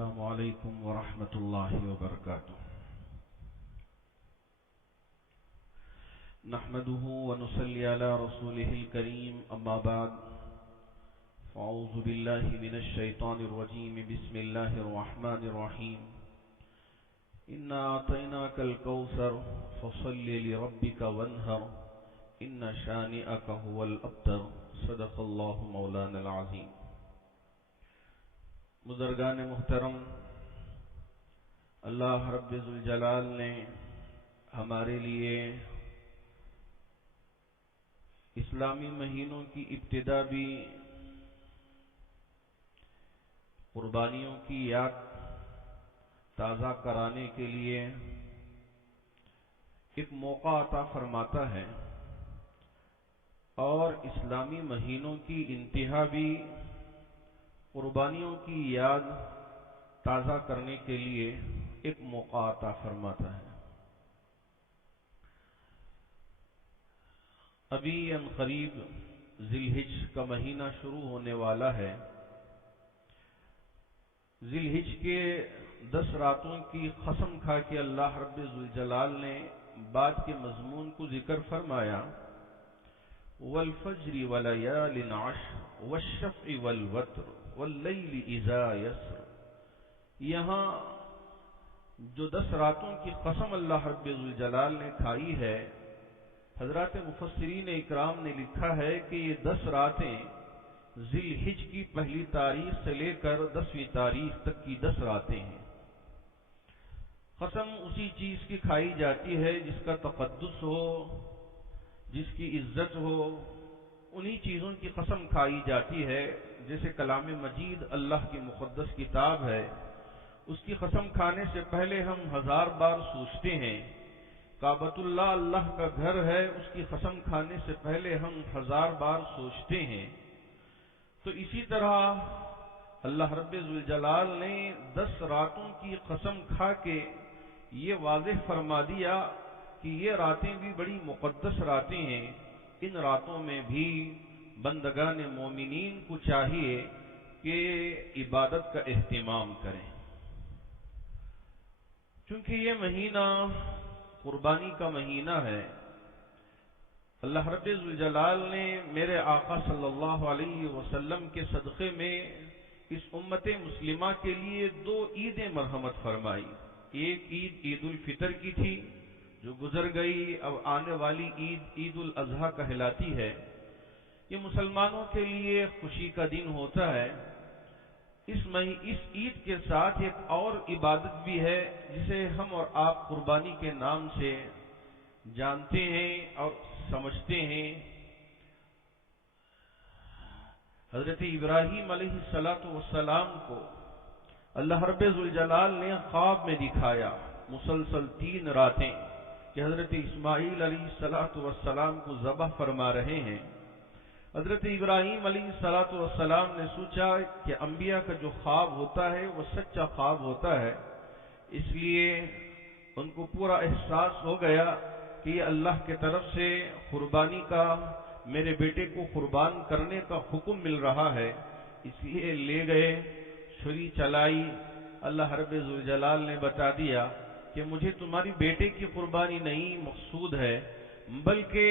السلام علیکم ورحمۃ اللہ وبرکاتہ. نحمده ونصلي على رسوله الكريم اما بعد فاعوذ بالله من الشيطان الرجيم. بسم الله الرحمن الرحيم. إنا أعطيناك الكوثر فصل لربك وانهر إن شانئك هو الأبتر. صدق الله مولانا العظيم. بزرگان محترم، اللہ رب ذوالجلال نے ہمارے لیے اسلامی مہینوں کی ابتدا بھی قربانیوں کی یاد تازہ کرانے کے لیے ایک موقع عطا فرماتا ہے، اور اسلامی مہینوں کی انتہا بھی قربانیوں کی یاد تازہ کرنے کے لیے ایک موقع عطا فرماتا ہے. ابھی ان قریب ذی الحج کا مہینہ شروع ہونے والا ہے. ذی الحج کے 10 راتوں کی قسم کھا کے اللہ رب ذوالجلال نے بعد کے مضمون کو ذکر فرمایا، والفجر وليال عشر والشفع والوتر واللیل اذا یسر. یہاں جو 10 راتوں کی قسم اللہ رب ذوالجلال نے کھائی ہے، حضرات مفسرین اکرام نے لکھا ہے کہ یہ 10 راتیں ذی الحج کی پہلی تاریخ سے لے کر 10ویں تاریخ تک کی 10 راتیں ہیں. قسم اسی چیز کی کھائی جاتی ہے جس کا تقدس ہو، جس کی عزت ہو، انہی چیزوں کی قسم کھائی جاتی ہے. جیسے کلام مجید اللہ کی مقدس کتاب ہے، اس کی قسم کھانے سے پہلے ہم 1000 بار سوچتے ہیں. کعبۃ اللہ اللہ کا گھر ہے، اس کی قسم کھانے سے پہلے ہم 1000 بار سوچتے ہیں. تو اسی طرح اللہ رب ذوالجلال نے 10 راتوں کی قسم کھا کے یہ واضح فرما دیا کہ یہ راتیں بھی بڑی مقدس راتیں ہیں. ان راتوں میں بھی بندگان مومنین کو چاہیے کہ عبادت کا اہتمام کریں، چونکہ یہ مہینہ قربانی کا مہینہ ہے. اللہ رب ذوالجلال نے میرے آقا صلی اللہ علیہ وسلم کے صدقے میں اس امت مسلمہ کے لیے 2 عیدیں مرحمت فرمائی. ایک عید عید الفطر کی تھی جو گزر گئی، اب آنے والی عید عید الاضحیٰ کہلاتی ہے. یہ مسلمانوں کے لیے خوشی کا دن ہوتا ہے. اس عید کے ساتھ ایک اور عبادت بھی ہے جسے ہم اور آپ قربانی کے نام سے جانتے ہیں اور سمجھتے ہیں. حضرت ابراہیم علیہ السلام کو اللہ رب ذوالجلال نے خواب میں دکھایا مسلسل 3 راتیں کہ حضرت اسماعیل علیہ السلام کو ذبح فرما رہے ہیں. حضرت ابراہیم علیہ السلام نے سوچا کہ انبیاء کا جو خواب ہوتا ہے وہ سچا خواب ہوتا ہے، اس لیے ان کو پورا احساس ہو گیا کہ یہ اللہ کی طرف سے قربانی کا، میرے بیٹے کو قربان کرنے کا حکم مل رہا ہے. اس لیے لے گئے، چھری چلائی. اللہ رب ذوالجلال نے بتا دیا کہ مجھے تمہاری بیٹے کی قربانی نہیں مقصود ہے، بلکہ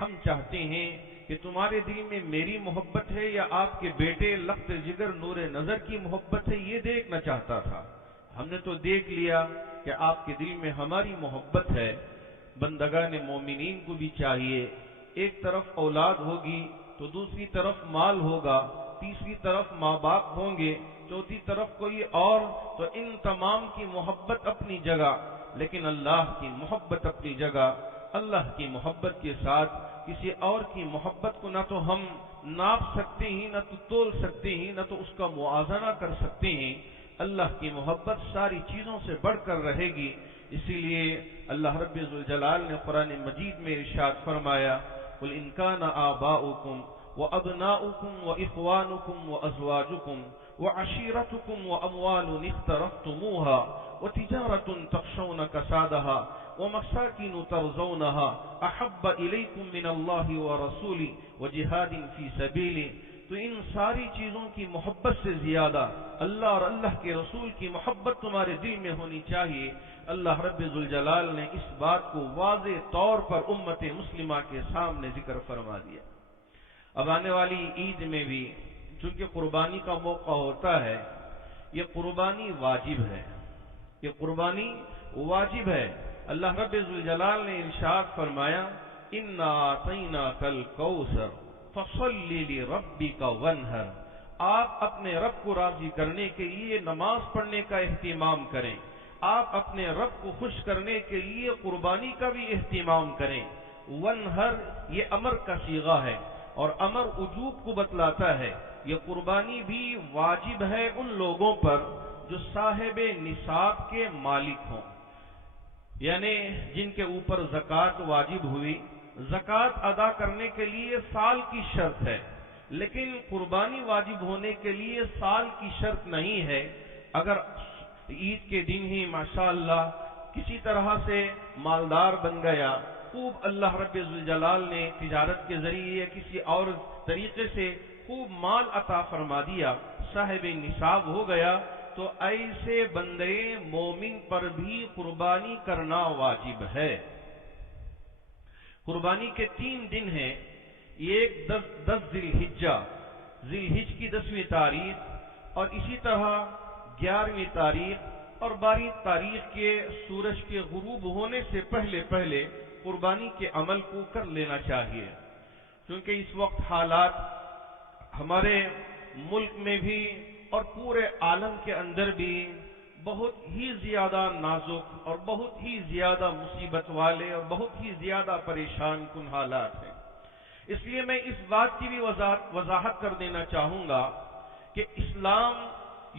ہم چاہتے ہیں کہ تمہارے دل میں میری محبت ہے یا آپ کے بیٹے لخت جگر نور نظر کی محبت ہے، یہ دیکھنا چاہتا تھا. ہم نے تو دیکھ لیا کہ آپ کے دل میں ہماری محبت ہے. بندگان مومنین کو بھی چاہیے، ایک طرف اولاد ہوگی تو دوسری طرف مال ہوگا، تیسری طرف ماں باپ ہوں گے، چوتھی طرف کوئی اور. تو ان تمام کی محبت اپنی جگہ، لیکن اللہ کی محبت اپنی جگہ. اللہ کی محبت کے ساتھ کسی اور کی محبت کو نہ تو ہم ناپ سکتے ہیں، نہ تو تول سکتے ہیں، نہ تو اس کا موازنہ کر سکتے ہیں. اللہ کی محبت ساری چیزوں سے بڑھ کر رہے گی. اسی لیے اللہ رب ذوالجلال نے قرآن مجید میں ارشاد فرمایا، قل ان کان آباؤکم وابناؤکم واخوانکم وازواجکم وعشیرتکم واموال اقترفتموها وتجارة تخشون كسادها ومساكن ترضونها احب الیکم من اللہ ورسوله وجہاد فی سبیلہ تو ان ساری چیزوں کی محبت سے زیادہ اللہ اور اللہ کے رسول کی محبت تمہارے دل میں ہونی چاہیے۔ اللہ رب ذوالجلال نے اس بات کو واضح طور پر امت مسلمہ کے سامنے ذکر فرما دیا۔ اب آنے والی عید میں بھی چونکہ قربانی کا موقع ہوتا ہے، یہ قربانی واجب ہے، یہ قربانی واجب ہے۔ اللہ رب ذوالجلال نے ارشاد فرمایا اِنَّا أَعْطَيْنَاكَ الْكَوْثَرَ فَصَلِّ لِرَبِّكَ وَانْحَرْ، آپ اپنے رب کو راضی کرنے کے لیے نماز پڑھنے کا اہتمام کریں، آپ اپنے رب کو خوش کرنے کے لیے قربانی کا بھی اہتمام کریں۔ وَانْحَرْ یہ امر کا صیغہ ہے اور امر وجوب کو بتلاتا ہے۔ یہ قربانی بھی واجب ہے ان لوگوں پر جو صاحب نصاب کے مالک ہوں، یعنی جن کے اوپر زکوٰۃ واجب ہوئی۔ زکوٰۃ ادا کرنے کے لیے سال کی شرط ہے، لیکن قربانی واجب ہونے کے لیے سال کی شرط نہیں ہے۔ اگر عید کے دن ہی ماشاءاللہ کسی طرح سے مالدار بن گیا، خوب اللہ رب ذوالجلال نے تجارت کے ذریعے کسی اور طریقے سے خوب مال عطا فرما دیا، صاحب نصاب ہو گیا، تو ایسے بندے مومن پر بھی قربانی کرنا واجب ہے۔ قربانی کے 3 دن ہیں، ایک 10 ذی الحجہ، ذی الحج کی 10ویں تاریخ، اور اسی طرح 11ویں تاریخ اور 12 تاریخ کے سورج کے غروب ہونے سے پہلے پہلے قربانی کے عمل کو کر لینا چاہیے، کیونکہ اس وقت حالات ہمارے ملک میں بھی اور پورے عالم کے اندر بھی بہت ہی زیادہ نازک اور بہت ہی زیادہ مصیبت والے اور بہت ہی زیادہ پریشان کن حالات ہیں۔ اس لیے میں اس بات کی بھی وضاحت کر دینا چاہوں گا کہ اسلام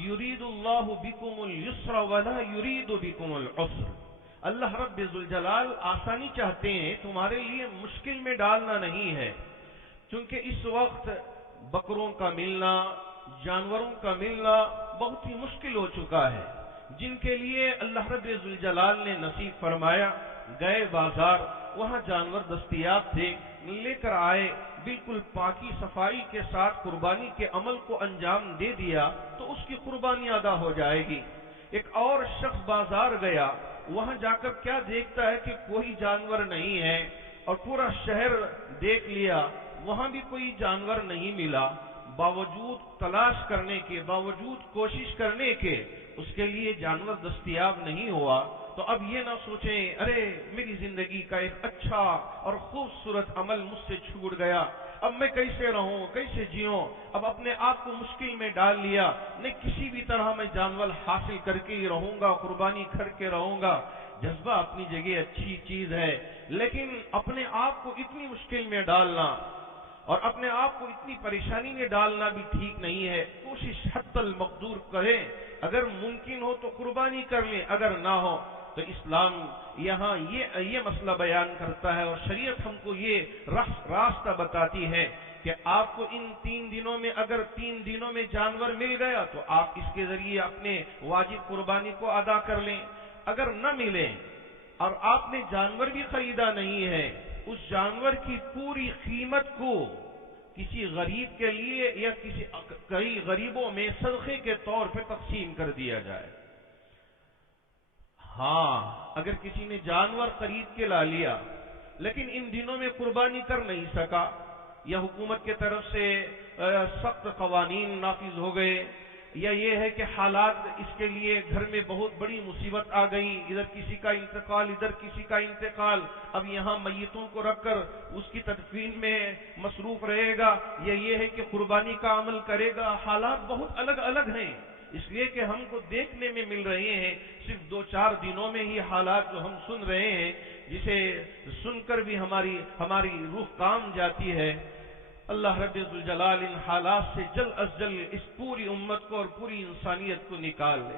یرید اللہ بکم اليسر ولا یرید بکم العسر، اللہ رب ذوالجلال آسانی چاہتے ہیں، تمہارے لیے مشکل میں ڈالنا نہیں ہے، کیونکہ اس وقت بکروں کا ملنا، جانوروں کا ملنا بہت ہی مشکل ہو چکا ہے۔ جن کے لیے اللہ رب ذوالجلال نے نصیب فرمایا، گئے بازار، وہاں جانور دستیاب تھے، لے کر آئے، بالکل پاکی صفائی کے ساتھ قربانی کے عمل کو انجام دے دیا تو اس کی قربانی ادا ہو جائے گی۔ ایک اور شخص بازار گیا، وہاں جا کر کیا دیکھتا ہے کہ کوئی جانور نہیں ہے، اور پورا شہر دیکھ لیا، وہاں بھی کوئی جانور نہیں ملا، باوجود تلاش کرنے کے، باوجود کوشش کرنے کے اس کے لیے جانور دستیاب نہیں ہوا، تو اب یہ نہ سوچیں ارے میری زندگی کا ایک اچھا اور خوبصورت عمل مجھ سے چھوٹ گیا، اب میں کیسے رہوں، کیسے جیوں، اب اپنے آپ کو مشکل میں ڈال لیا، نہیں کسی بھی طرح میں جانور حاصل کر کے ہی رہوں گا، قربانی کر کے رہوں گا۔ جذبہ اپنی جگہ اچھی چیز ہے، لیکن اپنے آپ کو اتنی مشکل میں ڈالنا اور اپنے آپ کو اتنی پریشانی میں ڈالنا بھی ٹھیک نہیں ہے۔ کوشش حتی المقدور کریں، اگر ممکن ہو تو قربانی کر لیں، اگر نہ ہو تو اسلام یہاں یہ مسئلہ بیان کرتا ہے، اور شریعت ہم کو یہ راستہ بتاتی ہے کہ آپ کو ان 3 دنوں میں اگر 3 دنوں میں جانور مل گیا تو آپ اس کے ذریعے اپنے واجب قربانی کو ادا کر لیں، اگر نہ ملے اور آپ نے جانور بھی خریدا نہیں ہے، اس جانور کی پوری قیمت کو کسی غریب کے لیے یا کئی غریبوں میں صدقے کے طور پہ تقسیم کر دیا جائے۔ ہاں اگر کسی نے جانور خرید کے لا لیا لیکن ان دنوں میں قربانی کر نہیں سکا، یا حکومت کے طرف سے سخت قوانین نافذ ہو گئے، یا یہ ہے کہ حالات اس کے لیے گھر میں بہت بڑی مصیبت آ گئی، ادھر کسی کا انتقال، ادھر کسی کا انتقال، اب یہاں میتوں کو رکھ کر اس کی تدفین میں مصروف رہے گا، یا یہ ہے کہ قربانی کا عمل کرے گا، حالات بہت الگ الگ ہیں، اس لیے کہ ہم کو دیکھنے میں مل رہے ہیں صرف 2-4 دنوں میں ہی حالات جو ہم سن رہے ہیں، جسے سن کر بھی ہماری روح کام جاتی ہے۔ اللہ رب ذوالجلال ان حالات سے جلد از جلد اس پوری امت کو اور پوری انسانیت کو نکال لے۔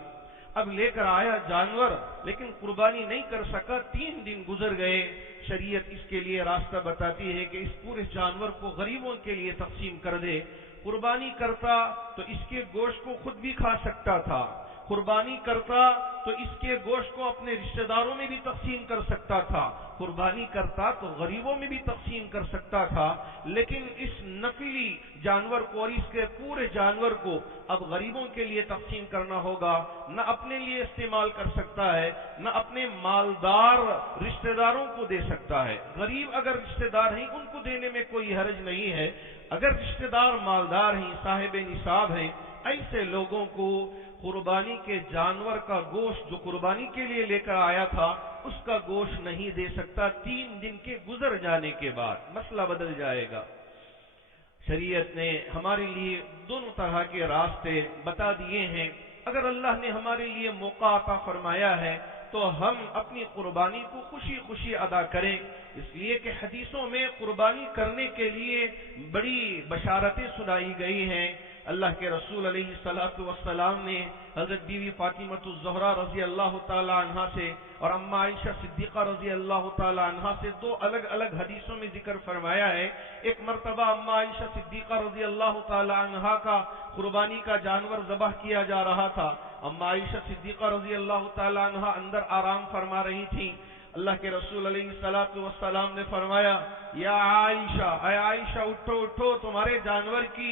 اب لے کر آیا جانور لیکن قربانی نہیں کر سکا، 3 دن گزر گئے، شریعت اس کے لیے راستہ بتاتی ہے کہ اس پورے جانور کو غریبوں کے لیے تقسیم کر دے۔ قربانی کرتا تو اس کے گوشت کو خود بھی کھا سکتا تھا، قربانی کرتا تو اس کے گوشت کو اپنے رشتہ داروں میں بھی تقسیم کر سکتا تھا، قربانی کرتا تو غریبوں میں بھی تقسیم کر سکتا تھا، لیکن اس نفلی جانور کو اور اس کے پورے جانور کو اب غریبوں کے لیے تقسیم کرنا ہوگا، نہ اپنے لیے استعمال کر سکتا ہے، نہ اپنے مالدار رشتہ داروں کو دے سکتا ہے۔ غریب اگر رشتہ دار ہیں ان کو دینے میں کوئی حرج نہیں ہے، اگر رشتہ دار مالدار ہیں، صاحب نصاب ہیں، ایسے لوگوں کو قربانی کے جانور کا گوشت جو قربانی کے لیے لے کر آیا تھا اس کا گوشت نہیں دے سکتا 3 دن کے گزر جانے کے بعد، مسئلہ بدل جائے گا۔ شریعت نے ہمارے لیے دونوں طرح کے راستے بتا دیے ہیں۔ اگر اللہ نے ہمارے لیے موقع عطا فرمایا ہے تو ہم اپنی قربانی کو خوشی خوشی ادا کریں، اس لیے کہ حدیثوں میں قربانی کرنے کے لیے بڑی بشارتیں سنائی گئی ہیں۔ اللہ کے رسول علیہ السلام نے حضرت بیوی فاطمہ الزہرا رضی اللہ تعالی عنہا سے اور اماں عائشہ صدیقہ رضی اللہ تعالی عنہا سے 2 الگ الگ حدیثوں میں ذکر فرمایا ہے۔ ایک مرتبہ اماں عائشہ صدیقہ رضی اللہ تعالی عنہا کا قربانی کا جانور ذبح کیا جا رہا تھا، اماں عائشہ صدیقہ رضی اللہ تعالی عنہا اندر آرام فرما رہی تھیں۔ اللہ کے رسول علیہ السلام نے فرمایا، یا عائشہ، اے عائشہ اٹھو اٹھو، تمہارے جانور کی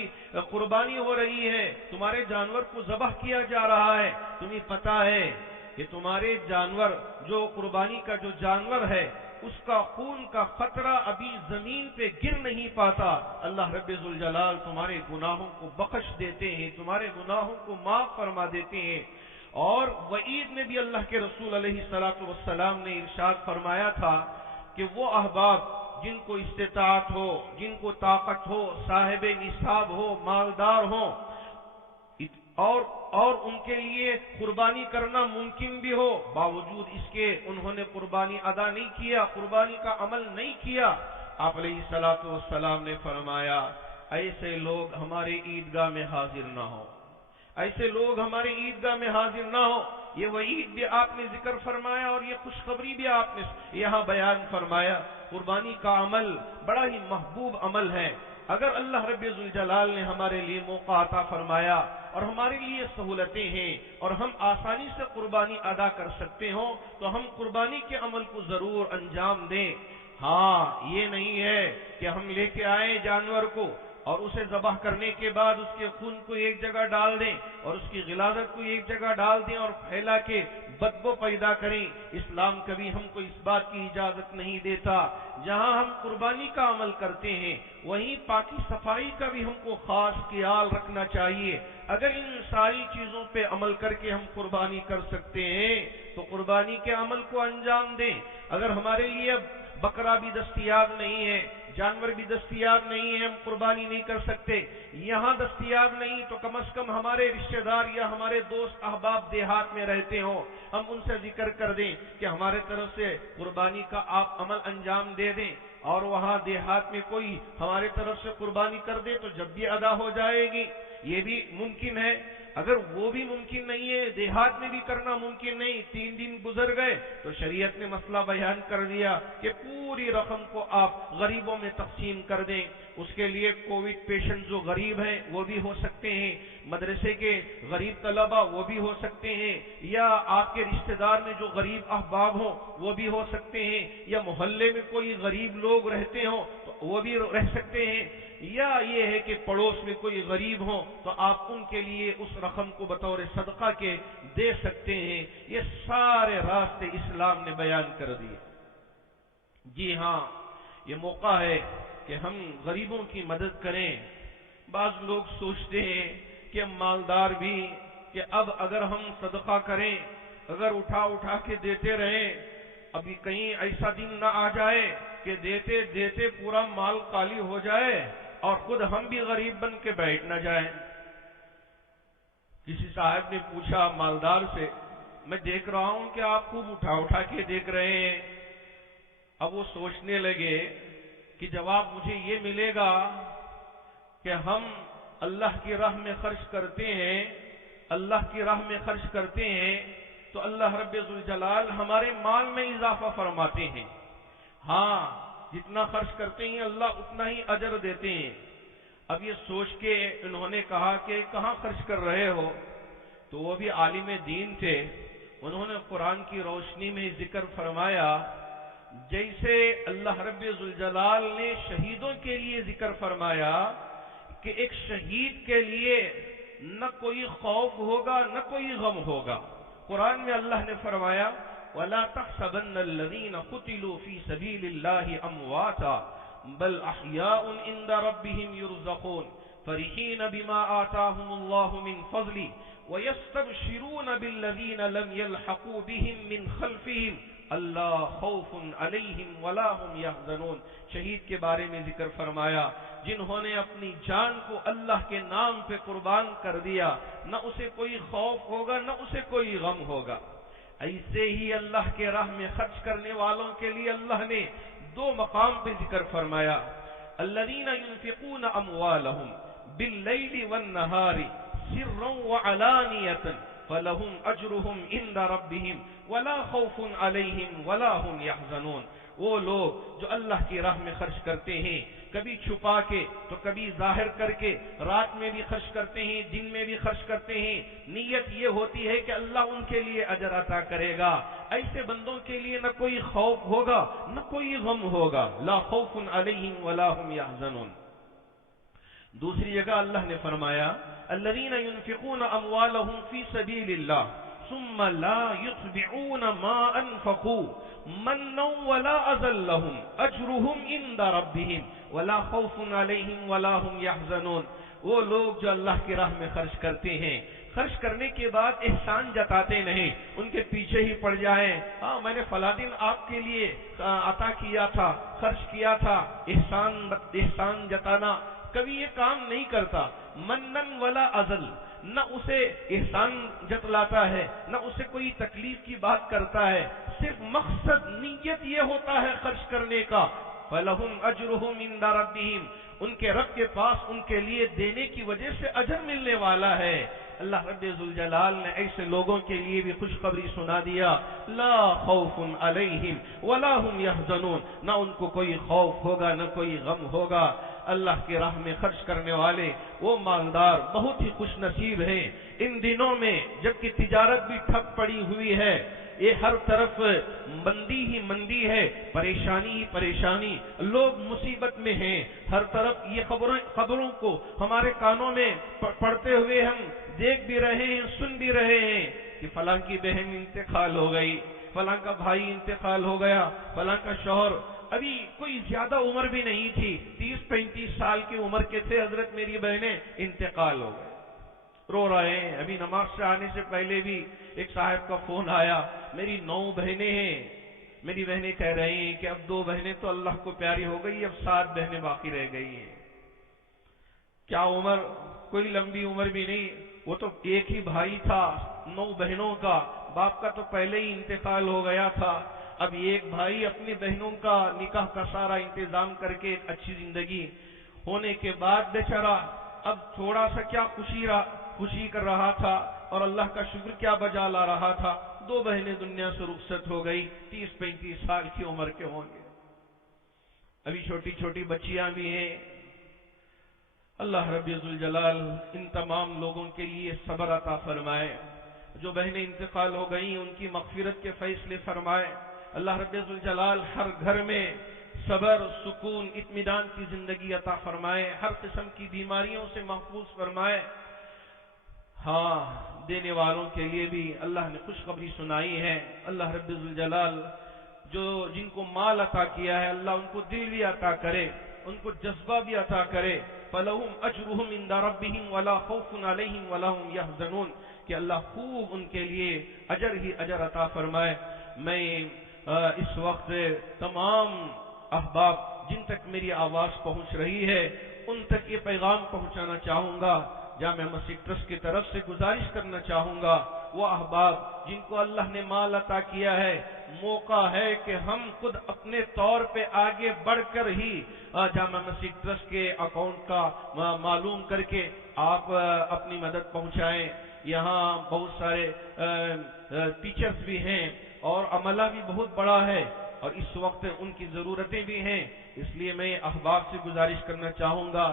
قربانی ہو رہی ہے، تمہارے جانور کو ذبح کیا جا رہا ہے۔ تمہیں پتہ ہے کہ تمہارے جانور جو قربانی کا جو جانور ہے اس کا خون کا قطرہ ابھی زمین پہ گر نہیں پاتا، اللہ رب ذوالجلال تمہارے گناہوں کو بخش دیتے ہیں، تمہارے گناہوں کو معاف فرما دیتے ہیں۔ اور وعید میں بھی اللہ کے رسول علیہ السلام نے ارشاد فرمایا تھا کہ وہ احباب جن کو استطاعت ہو، جن کو طاقت ہو، صاحب نصاب ہو، مالدار ہو اور ان کے لیے قربانی کرنا ممکن بھی ہو، باوجود اس کے انہوں نے قربانی ادا نہیں کیا، قربانی کا عمل نہیں کیا، آپ علیہ السلام نے فرمایا ایسے لوگ ہمارے عیدگاہ میں حاضر نہ ہو، ایسے لوگ ہماری عیدگاہ میں حاضر نہ ہو۔ یہ وعید بھی آپ نے ذکر فرمایا اور یہ خوشخبری بھی آپ نے یہاں بیان فرمایا۔ قربانی کا عمل بڑا ہی محبوب عمل ہے۔ اگر اللہ رب ذوالجلال نے ہمارے لیے موقع عطا فرمایا اور ہمارے لیے سہولتیں ہیں اور ہم آسانی سے قربانی ادا کر سکتے ہوں تو ہم قربانی کے عمل کو ضرور انجام دیں۔ ہاں، یہ نہیں ہے کہ ہم لے کے آئیں جانور کو اور اسے ذبح کرنے کے بعد اس کے خون کو ایک جگہ ڈال دیں اور اس کی غلاظت کو ایک جگہ ڈال دیں اور پھیلا کے بدبو پیدا کریں۔ اسلام کبھی ہم کو اس بات کی اجازت نہیں دیتا۔ جہاں ہم قربانی کا عمل کرتے ہیں وہیں پاکی صفائی کا بھی ہم کو خاص خیال رکھنا چاہیے۔ اگر ان ساری چیزوں پہ عمل کر کے ہم قربانی کر سکتے ہیں تو قربانی کے عمل کو انجام دیں۔ اگر ہمارے لیے بکرا بھی دستیاب نہیں ہے، جانور بھی دستیاب نہیں ہے، ہم قربانی نہیں کر سکتے، یہاں دستیاب نہیں تو کم از کم ہمارے رشتہ دار یا ہمارے دوست احباب دیہات میں رہتے ہوں، ہم ان سے ذکر کر دیں کہ ہمارے طرف سے قربانی کا آپ عمل انجام دے دیں، اور وہاں دیہات میں کوئی ہمارے طرف سے قربانی کر دے تو جب بھی ادا ہو جائے گی، یہ بھی ممکن ہے۔ اگر وہ بھی ممکن نہیں ہے، دیہات میں بھی کرنا ممکن نہیں، 3 دن گزر گئے تو شریعت نے مسئلہ بیان کر دیا کہ پوری رقم کو آپ غریبوں میں تقسیم کر دیں۔ اس کے لیے کووڈ پیشنٹ جو غریب ہیں وہ بھی ہو سکتے ہیں، مدرسے کے غریب طلبہ وہ بھی ہو سکتے ہیں، یا آپ کے رشتہ دار میں جو غریب احباب ہوں وہ بھی ہو سکتے ہیں، یا محلے میں کوئی غریب لوگ رہتے ہوں تو وہ بھی رہ سکتے ہیں، یا یہ ہے کہ پڑوس میں کوئی غریب ہو تو آپ ان کے لیے اس رقم کو بطور صدقہ کے دے سکتے ہیں۔ یہ سارے راستے اسلام نے بیان کر دیے۔ جی ہاں، یہ موقع ہے کہ ہم غریبوں کی مدد کریں۔ بعض لوگ سوچتے ہیں کہ مالدار بھی کہ اب اگر ہم صدقہ کریں، اگر اٹھا کے دیتے رہیں، ابھی کہیں ایسا دن نہ آ جائے کہ دیتے دیتے پورا مال خالی ہو جائے اور خود ہم بھی غریب بن کے بیٹھ نہ جائیں۔ کسی صاحب نے پوچھا مالدار سے، میں دیکھ رہا ہوں کہ آپ خوب اٹھا کے دیکھ رہے ہیں۔ اب وہ سوچنے لگے کہ جواب مجھے یہ ملے گا کہ ہم اللہ کی راہ میں خرچ کرتے ہیں، اللہ کی راہ میں خرچ کرتے ہیں تو اللہ رب ذوالجلال ہمارے مال میں اضافہ فرماتے ہیں۔ ہاں، جتنا خرچ کرتے ہیں اللہ اتنا ہی اجر دیتے ہیں۔ اب یہ سوچ کے انہوں نے کہا کہ کہاں خرچ کر رہے ہو؟ تو وہ بھی عالم دین تھے، انہوں نے قرآن کی روشنی میں ذکر فرمایا جیسے اللہ رب ذوالجلال نے شہیدوں کے لیے ذکر فرمایا کہ ایک شہید کے لیے نہ کوئی خوف ہوگا نہ کوئی غم ہوگا۔ قرآن میں اللہ نے فرمایا وَلَا تَحْسَبَنَّ الَّذِينَ قُتِلُوا فِي سَبِيلِ اللَّهِ أَمْوَاتًا بَلْ أَحْيَاءٌ عِندَ رَبِّهِمْ يُرْزَقُونَ فَرِحِينَ بِمَا آتَاهُمُ اللَّهُ مِنْ فَضْلِهِ وَيَسْتَبْشِرُونَ بِالَّذِينَ لَمْ يَلْحَقُوا بِهِمْ مِنْ خَلْفِهِمْ أَلَّا خَوْفٌ عَلَيْهِمْ وَلَا هُمْ يَحْزَنُونَ۔ شہید کے بارے میں ذکر فرمایا جنہوں نے اپنی جان کو اللہ کے نام پہ قربان کر دیا، نہ اسے کوئی خوف ہوگا نہ اسے کوئی غم ہوگا۔ ایسے ہی اللہ کے راہ میں خرچ کرنے والوں کے لیے اللہ نے دو مقام پہ ذکر فرمایا، الذین ينفقون اموالهم باللیل والنہار سرا وعلانیۃ فلهم اجرهم عند ربهم ولا خوف علیہم ولا هم يحزنون۔ وہ لوگ جو اللہ کی راہ میں خرچ کرتے ہیں، کبھی چھپا کے تو کبھی ظاہر کر کے، رات میں بھی خرچ کرتے ہیں دن میں بھی خرچ کرتے ہیں، نیت یہ ہوتی ہے کہ اللہ ان کے لیے اجر عطا کرے گا، ایسے بندوں کے لیے نہ کوئی خوف ہوگا نہ کوئی غم ہوگا، لا خوف علیہم ولا هم يحزنون۔ دوسری جگہ اللہ نے فرمایا الذین ينفقون اموالهم فی سبیل اللہ ثم لا يتبعون ما انفقوا منا ولا اذى لهم اجرهم عند ربهم ولا خوف عليهم ولا هم يحزنون۔ وہ لوگ جو اللہ کی راہ میں خرچ کرتے ہیں، خرچ کرنے کے بعد احسان جتاتے نہیں، ان کے پیچھے ہی پڑ جائیں، ہاں میں نے فلاں دن آپ کے لیے عطا کیا تھا، خرچ کیا تھا، احسان جتانا کبھی یہ کام نہیں کرتا۔ منن ولا ازل، نہ اسے احسان جتلاتا ہے نہ اسے کوئی تکلیف کی بات کرتا ہے، صرف مقصد نیت یہ ہوتا ہے خرچ کرنے کا، فَلَهُمْ أَجْرُهُمْ عِنْدَ رَبِّهِمْ، ان کے رب کے پاس ان کے لیے دینے کی وجہ سے اجر ملنے والا ہے۔ اللہ رب ذوالجلال نے ایسے لوگوں کے لیے بھی خوشخبری سنا دیا، لا خوف علیہم ولا هم يحزنون، نہ ان کو کوئی خوف ہوگا نہ کوئی غم ہوگا۔ اللہ کی راہ میں خرچ کرنے والے وہ مالدار بہت ہی خوش نصیب ہیں۔ ان دنوں میں جبکہ تجارت بھی ٹھپ پڑی ہوئی ہے، یہ ہر طرف مندی ہی مندی ہے، پریشانی ہی پریشانی، لوگ مصیبت میں ہیں، ہر طرف یہ خبروں کو ہمارے کانوں میں پڑھتے ہوئے ہم دیکھ بھی رہے ہیں، سن بھی رہے ہیں کہ فلاں کی بہن انتقال ہو گئی، فلاں کا بھائی انتقال ہو گیا، فلاں کا شوہر، ابھی کوئی زیادہ عمر بھی نہیں تھی، 30-35 سال کی عمر کے تھے حضرت، میری بہنیں انتقال ہو گئے، رو رہے ہیں۔ ابھی نماز سے آنے سے پہلے بھی ایک صاحب کا فون آیا، میری 9 بہنیں ہیں، میری بہنیں کہہ رہی ہیں کہ اب 2 بہنیں تو اللہ کو پیاری ہو گئی، اب 7 بہنیں باقی رہ گئی ہیں۔ کیا عمر، کوئی لمبی عمر بھی نہیں، وہ تو ایک ہی بھائی تھا 9 بہنوں کا، باپ کا تو پہلے ہی انتقال ہو گیا تھا، اب ایک بھائی اپنی بہنوں کا نکاح کا سارا انتظام کر کے ایک اچھی زندگی ہونے کے بعد بیچارہ اب تھوڑا سا کیا خوشی کر رہا تھا اور اللہ کا شکر کیا بجا لا رہا تھا، 2 بہنیں دنیا سے رخصت ہو گئی، 30-35 سال کی عمر کے ہوں گے، ابھی چھوٹی چھوٹی بچیاں بھی ہیں۔ اللہ رب ذوالجلال ان تمام لوگوں کے لیے صبر عطا فرمائے، جو بہنیں انتقال ہو گئیں ان کی مغفرت کے فیصلے فرمائے۔ اللہ رب ذوالجلال ہر گھر میں صبر، سکون، اطمینان کی زندگی عطا فرمائے، ہر قسم کی بیماریوں سے محفوظ فرمائے۔ ہاں، دینے والوں کے لیے بھی اللہ نے خوشخبری سنائی ہے۔ اللہ رب ذوالجلال جن کو مال عطا کیا ہے، اللہ ان کو دل بھی عطا کرے، ان کو جذبہ بھی عطا کرے، فَلَهُمْ أَجْرُهُمْ عِنْدَ رَبِّهِمْ وَلَا خَوْفٌ عَلَيْهِمْ وَلَا هُمْ يَحْزَنُونَ، کہ اللہ خوب ان کے لیے اجر ہی اجر عطا فرمائے۔ میں اس وقت تمام احباب جن تک میری آواز پہنچ رہی ہے ان تک یہ پیغام پہنچانا چاہوں گا، جامع مسجد ٹرسٹ کی طرف سے گزارش کرنا چاہوں گا، وہ احباب جن کو اللہ نے مال عطا کیا ہے، موقع ہے کہ ہم خود اپنے طور پہ آگے بڑھ کر ہی جامع مسجد ٹرسٹ کے اکاؤنٹ کا معلوم کر کے آپ اپنی مدد پہنچائیں۔ یہاں بہت سارے ٹیچرز بھی ہیں اور عملہ بھی بہت بڑا ہے اور اس وقت ان کی ضرورتیں بھی ہیں، اس لیے میں احباب سے گزارش کرنا چاہوں گا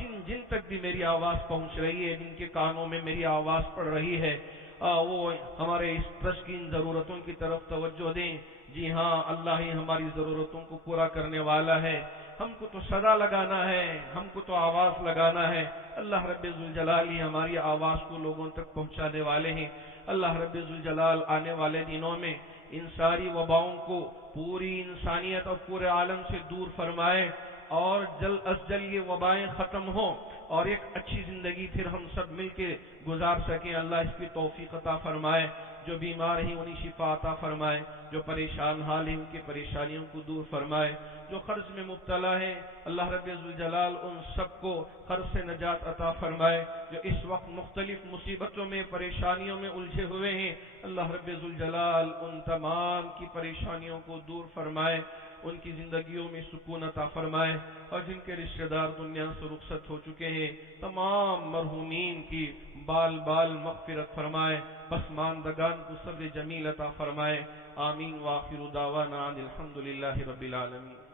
جن جن تک بھی میری آواز پہنچ رہی ہے، جن کے کانوں میں میری آواز پڑ رہی ہے، وہ ہمارے اس ٹرسٹ کی ان ضرورتوں کی طرف توجہ دیں۔ جی ہاں، اللہ ہی ہماری ضرورتوں کو پورا کرنے والا ہے۔ ہم کو تو صدا لگانا ہے، ہم کو تو آواز لگانا ہے۔ اللہ رب ذوالجلال ہی ہماری آواز کو لوگوں تک پہنچانے والے ہیں۔ اللہ رب ذوالجلال آنے والے دنوں میں ان ساری وباؤں کو پوری انسانیت اور پورے عالم سے دور فرمائے، اور جلد از جلد یہ وبائیں ختم ہوں اور ایک اچھی زندگی پھر ہم سب مل کے گزار سکیں۔ اللہ اس کی توفیق عطا فرمائے۔ جو بیمار ہیں انہیں شفا عطا فرمائے، جو پریشان حال ہیں ان کی پریشانیوں کو دور فرمائے، جو قرض میں مبتلا ہیں اللہ رب ذوالجلال ان سب کو قرض سے نجات عطا فرمائے، جو اس وقت مختلف مصیبتوں میں پریشانیوں میں الجھے ہوئے ہیں اللہ رب ذوالجلال ان تمام کی پریشانیوں کو دور فرمائے، ان کی زندگیوں میں سکون عطا فرمائے، اور جن کے رشتہ دار دنیا سے رخصت ہو چکے ہیں تمام مرحومین کی بال بال مغفرت فرمائے، پسماندگان کو صبر جمیل عطا فرمائے۔ آمین۔ وآخر دعوانا الحمدللہ رب العالمین۔